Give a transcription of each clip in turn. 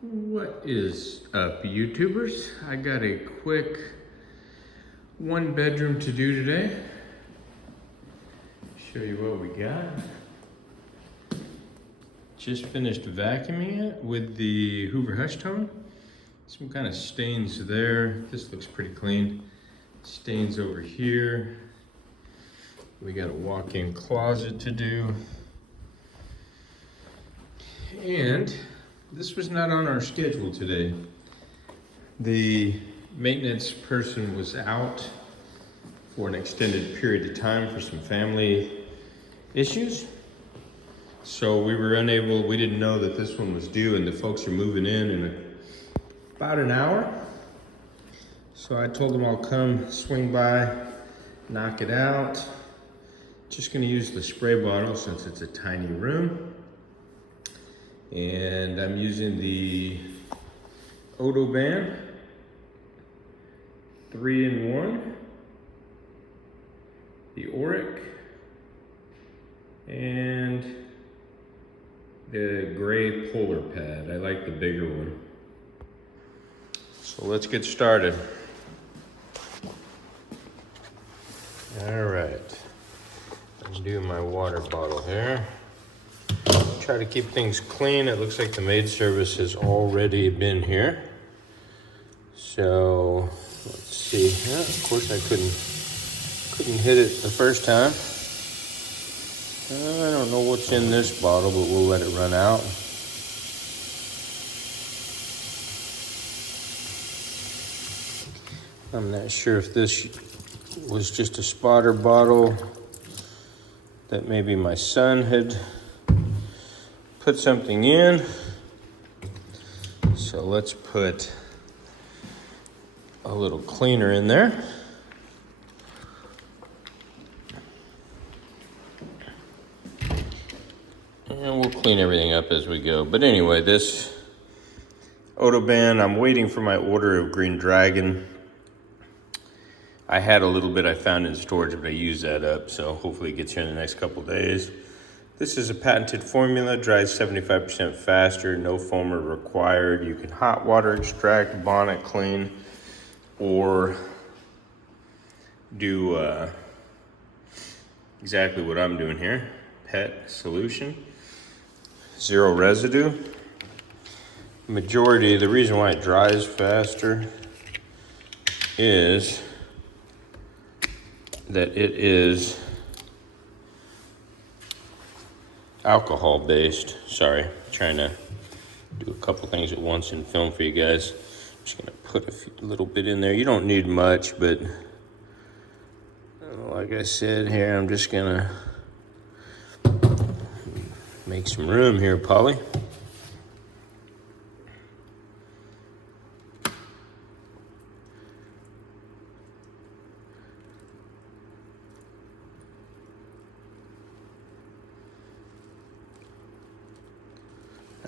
What is up, YouTubers? I got a quick 1-bedroom to do today. Show you what we got. Just finished vacuuming it with the Hoover Hush Tone. Some kind of stains there. This looks pretty clean. Stains over here. We got a walk-in closet to do. And this was not on our schedule today. The maintenance person was out for an extended period of time for some family issues. So we didn't know that this one was due, and the folks are moving in about an hour. So I told them I'll come swing by, knock it out. Just gonna use the spray bottle since it's a tiny room. And I'm using the Oreck 3-in-1, the Oreck, and the gray polar pad. I like the bigger one. So let's get started. All right, I'm doing my water bottle here. Try to keep things clean. It looks like the maid service has already been here. So let's see. Yeah, of course I couldn't hit it the first time. I don't know what's in this bottle, but we'll let it run out. I'm not sure if this was just a spotter bottle that maybe my son had put something in. So let's put a little cleaner in there. And we'll clean everything up as we go. But anyway, this Oreck, I'm waiting for my order of Green Dragon. I had a little bit I found in storage, but I used that up. So hopefully it gets here in the next couple days. This is a patented formula, dries 75% faster, no foamer required. You can hot water extract, bonnet clean, or do exactly what I'm doing here. PET solution, 0 residue. The reason why it dries faster is that it is alcohol based. Sorry, trying to do a couple things at once and film for you guys. Just gonna put a little bit in there. You don't need much, but like I said here, I'm just gonna make some room here, Polly.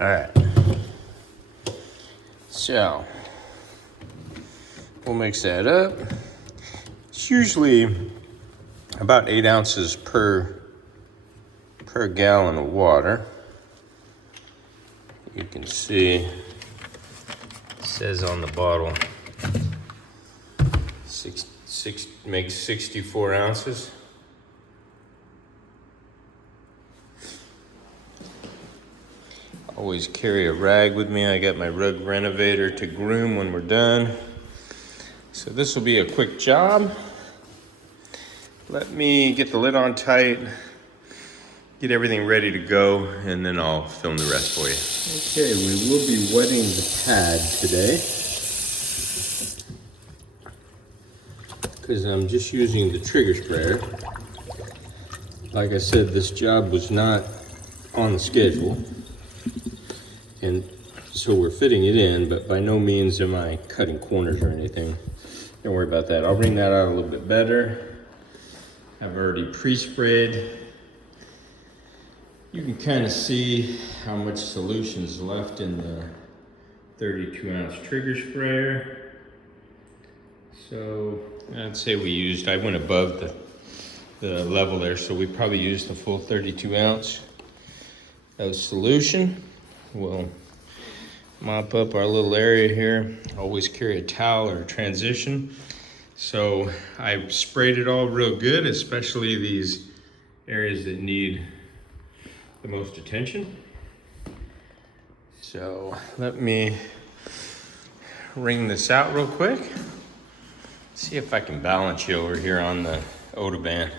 All right, so we'll mix that up. It's usually about 8 ounces per gallon of water. You can see it says on the bottle makes 64 ounces. Always carry a rag with me. I got my rug renovator to groom when we're done. So this will be a quick job. Let me get the lid on tight, get everything ready to go, and then I'll film the rest for you. Okay, we will be wetting the pad today, because I'm just using the trigger sprayer. Like I said, this job was not on the schedule. And so we're fitting it in, but by no means am I cutting corners or anything. Don't worry about that. I'll bring that out a little bit better. I've already pre-sprayed. You can kind of see how much solution's left in the 32-ounce trigger sprayer. So I'd say I went above the level there, so we probably used the full 32 ounce of solution. We'll mop up our little area here. Always carry a towel or a transition. So I sprayed it all real good, especially these areas that need the most attention. So let me wring this out real quick. See if I can balance you over here on the Odeban.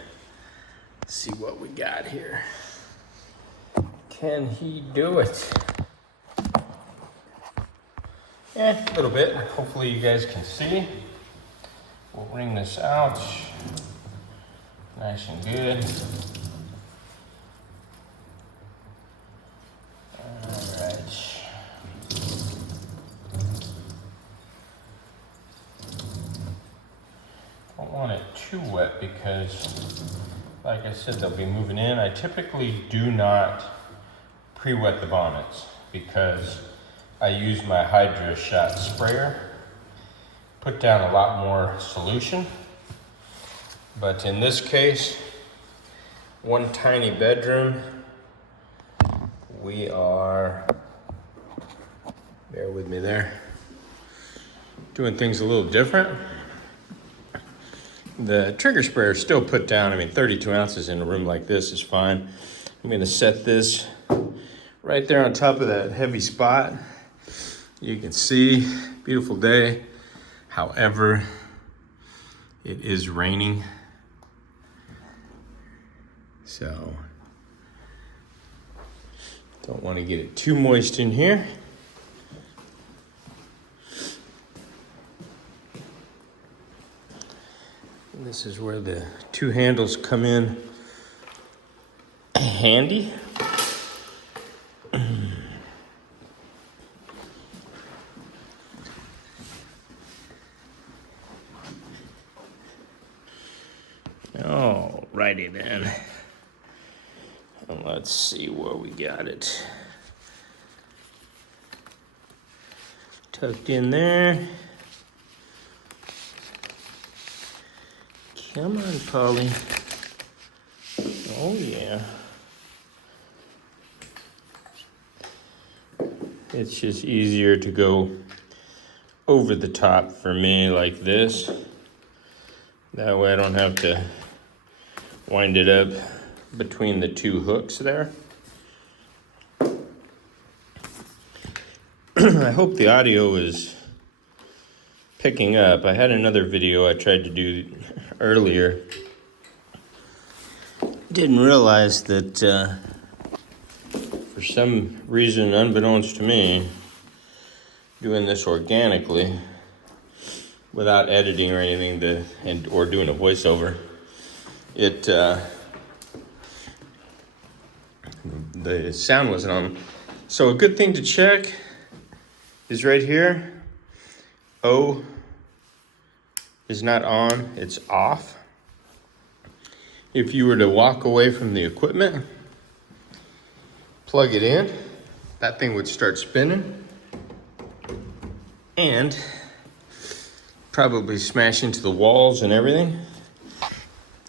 See what we got here. Can he do it? Yeah, a little bit. Hopefully you guys can see. We'll wring this out. Nice and good. Alright. Don't want it too wet because, like I said, they'll be moving in. I typically do not pre-wet the bonnets because I use my Hydra Shot sprayer. Put down a lot more solution. But in this case, one tiny bedroom, we are, bear with me there, doing things a little different. The trigger sprayer is still put down. I mean, 32 ounces in a room like this is fine. I'm gonna set this right there on top of that heavy spot. You can see, beautiful day. However, it is raining. So, don't want to get it too moist in here. And this is where the two handles come in handy. Alrighty then. And let's see where we got it. Tucked in there. Come on, Polly. Oh yeah. It's just easier to go over the top for me like this. That way I don't have to wind it up between the two hooks there. I hope the audio is picking up. I had another video I tried to do earlier. Didn't realize that for some reason, unbeknownst to me, doing this organically without editing or anything or doing a voiceover, the sound wasn't on. So a good thing to check is right here. O is not on, it's off. If you were to walk away from the equipment, plug it in, that thing would start spinning and probably smash into the walls and everything.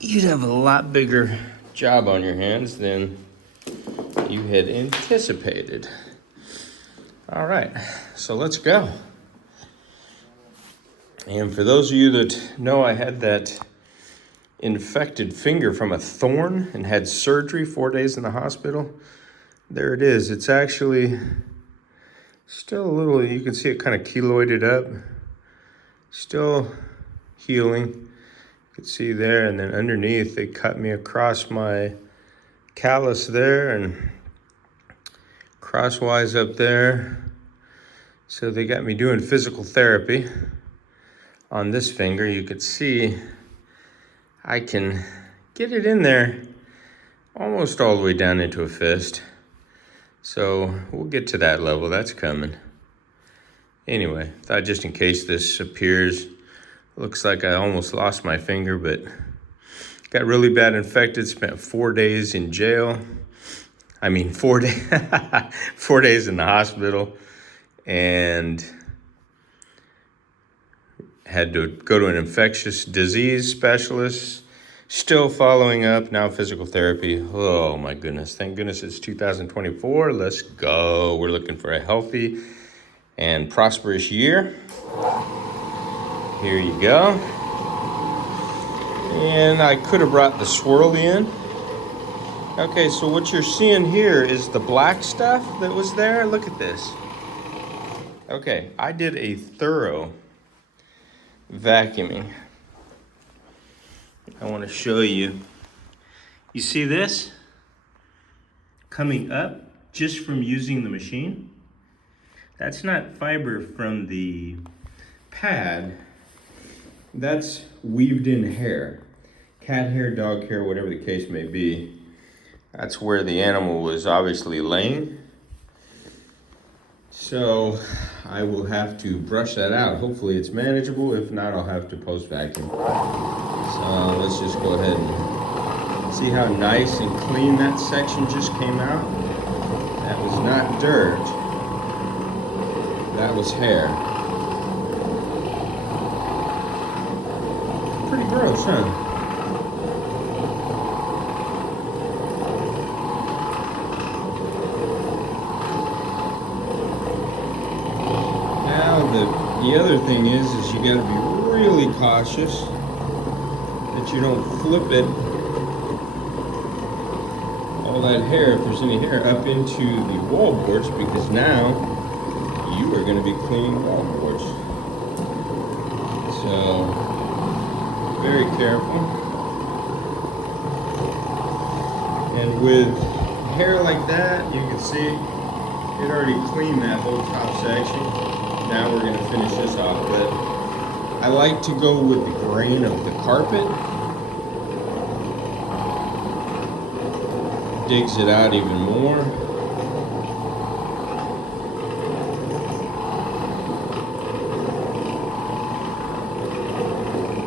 You'd have a lot bigger job on your hands than you had anticipated. All right, so let's go. And for those of you that know, I had that infected finger from a thorn and had surgery, 4 days in the hospital. There it is. It's actually still a little, you can see it kind of keloided up. Still healing. You can see there, and then underneath they cut me across my callus there and crosswise up there. So they got me doing physical therapy on this finger. You could see I can get it in there almost all the way down into a fist. So we'll get to that level, that's coming. Anyway, thought just in case this appears, looks like I almost lost my finger, but got really bad infected, spent 4 days in jail. I mean, 4 days, 4 days in the hospital, and had to go to an infectious disease specialist, still following up, now physical therapy. Oh my goodness, thank goodness it's 2024, let's go. We're looking for a healthy and prosperous year. Here you go. And I could have brought the swirl in. Okay, so what you're seeing here is the black stuff that was there. Look at this. Okay, I did a thorough vacuuming. I want to show you. You see this coming up just from using the machine? That's not fiber from the pad. That's weaved in hair. Cat hair, dog hair, whatever the case may be. That's where the animal was obviously laying. So I will have to brush that out. Hopefully it's manageable. If not, I'll have to post vacuum. So let's just go ahead and see how nice and clean that section just came out. That was not dirt. That was hair. Pretty gross, huh? The other thing is you got to be really cautious that you don't flip it, all that hair, if there's any hair, up into the wall boards, because now you are going to be cleaning wall boards. So, very careful. And with hair like that, you can see it already cleaned that whole top section. Now we're going to finish this off, but I like to go with the grain of the carpet. Digs it out even more.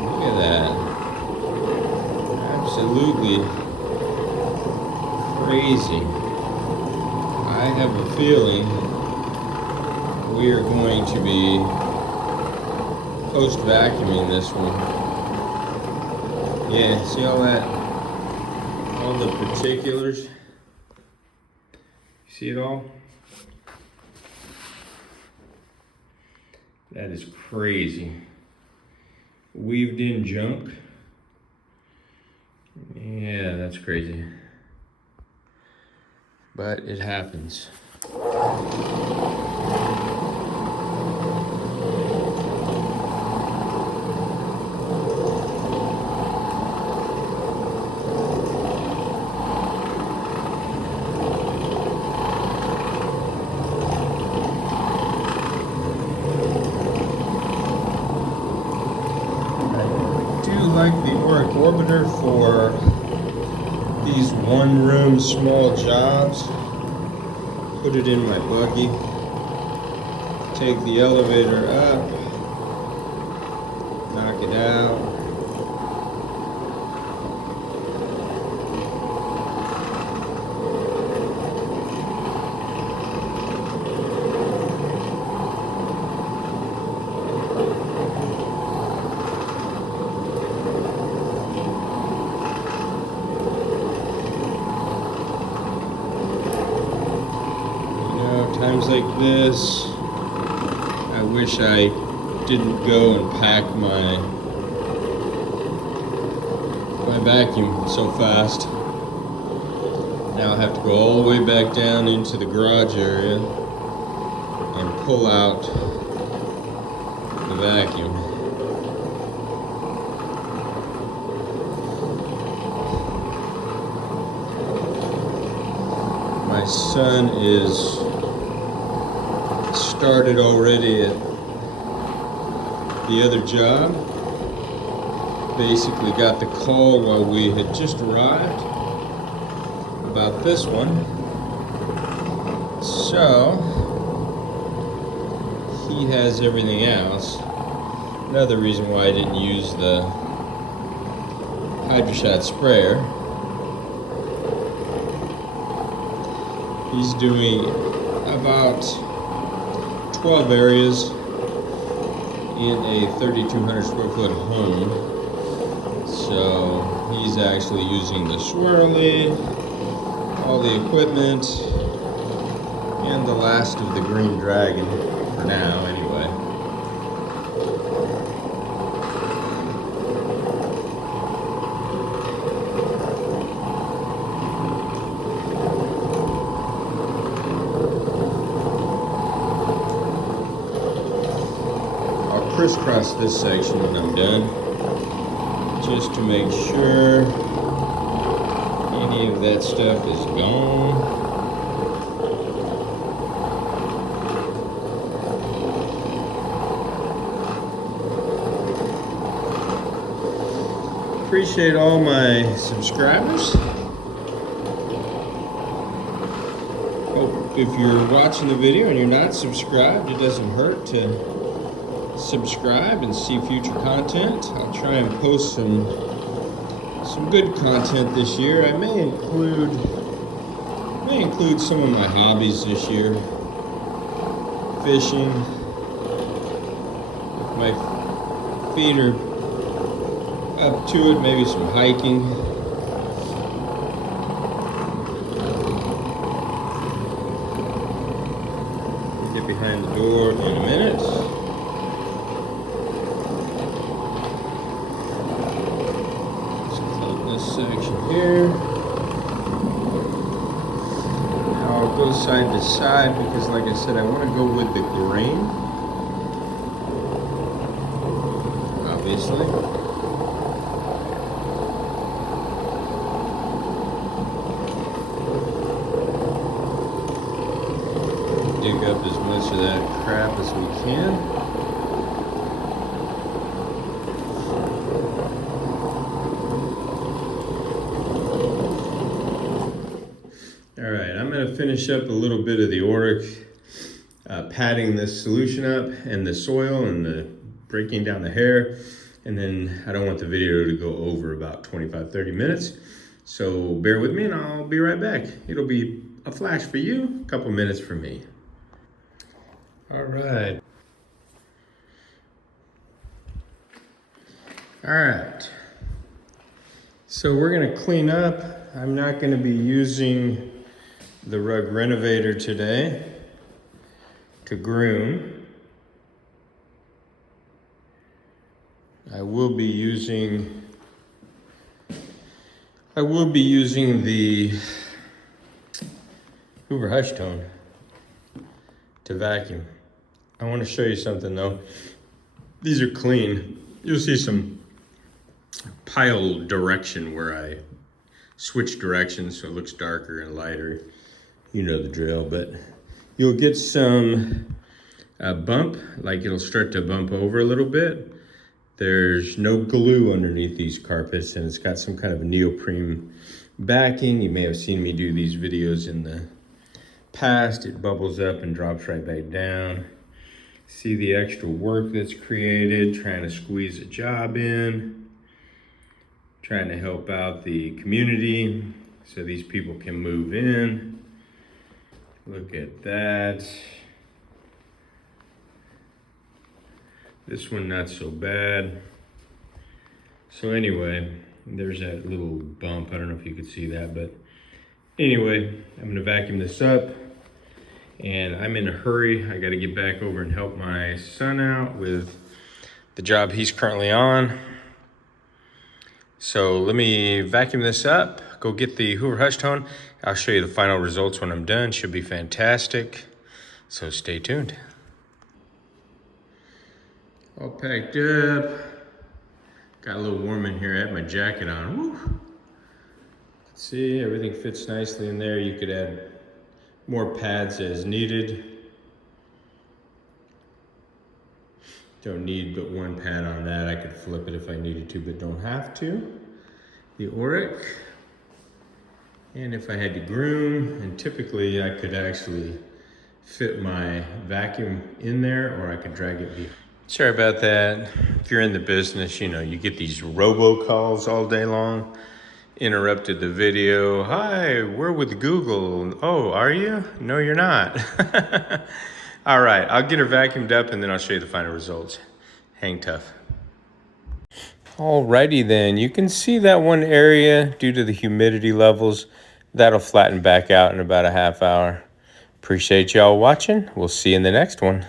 Look at that. Absolutely crazy. I have a feeling we are going to be post-vacuuming this one. Yeah, see all that? All the particulars? See it all? That is crazy. Weaved in junk. Yeah, that's crazy. But it happens. Like the Oreck orbiter for these one-room small jobs. Put it in my buggy. Take the elevator up. Knock it out. Times like this, I wish I didn't go and pack my vacuum so fast. Now I have to go all the way back down into the garage area and pull out the vacuum. My son is started already at the other job. Basically got the call while we had just arrived about this one. So he has everything else. Another reason why I didn't use the HydroShot sprayer. He's doing about 12 areas in a 3,200 square foot home. So he's actually using the swirly, all the equipment, and the last of the green dragon for for now anyway. I'll crisscross this section when I'm done, just to make sure any of that stuff is gone. Appreciate all my subscribers. Hope if you're watching the video and you're not subscribed, it doesn't hurt to subscribe and see future content. I'll try and post some good content this year. I may include some of my hobbies this year. Fishing. If my feet are up to it, maybe some hiking. Get behind the door in a minute. Let's clean this section here. Now I'll go side to side because, like I said, I want to go with the grain. Obviously. Dig up as much of that crap as we can. All right, I'm going to finish up a little bit of the Oreck, patting this solution up and the soil and the breaking down the hair. And then I don't want the video to go over about 25-30 minutes. So bear with me and I'll be right back. It'll be a flash for you, a couple minutes for me. All right. So we're gonna clean up. I'm not gonna be using the rug renovator today to groom. I will be using the Hoover Hush Tone to vacuum. I want to show you something though. These are clean. You'll see some pile direction where I switch directions so it looks darker and lighter. You know the drill, but you'll get some bump, like it'll start to bump over a little bit. There's no glue underneath these carpets and it's got some kind of a neoprene backing. You may have seen me do these videos in the past. It bubbles up and drops right back down. See the extra work that's created, trying to squeeze a job in, trying to help out the community so these people can move in. Look at that. This one not so bad. So anyway, there's that little bump. I don't know if you could see that, but anyway, I'm gonna vacuum this up. And I'm in a hurry. I got to get back over and help my son out with the job he's currently on. So let me vacuum this up, go get the Hoover Hush Tone. I'll show you the final results when I'm done. Should be fantastic. So stay tuned. All packed up. Got a little warm in here. I had my jacket on. Woo. See, everything fits nicely in there. You could add more pads as needed. Don't need but one pad on that. I could flip it if I needed to, but don't have to. The Oreck. And if I had to groom, and typically I could actually fit my vacuum in there or I could drag it behind. Sorry about that. If you're in the business, you know, you get these robocalls all day long. Interrupted the video. Hi, we're with Google. Oh, are you? No, you're not. All right, I'll get her vacuumed up and then I'll show you the final results. Hang tough. Alrighty then, you can see that one area due to the humidity levels. That'll flatten back out in about a half hour. Appreciate y'all watching. We'll see you in the next one.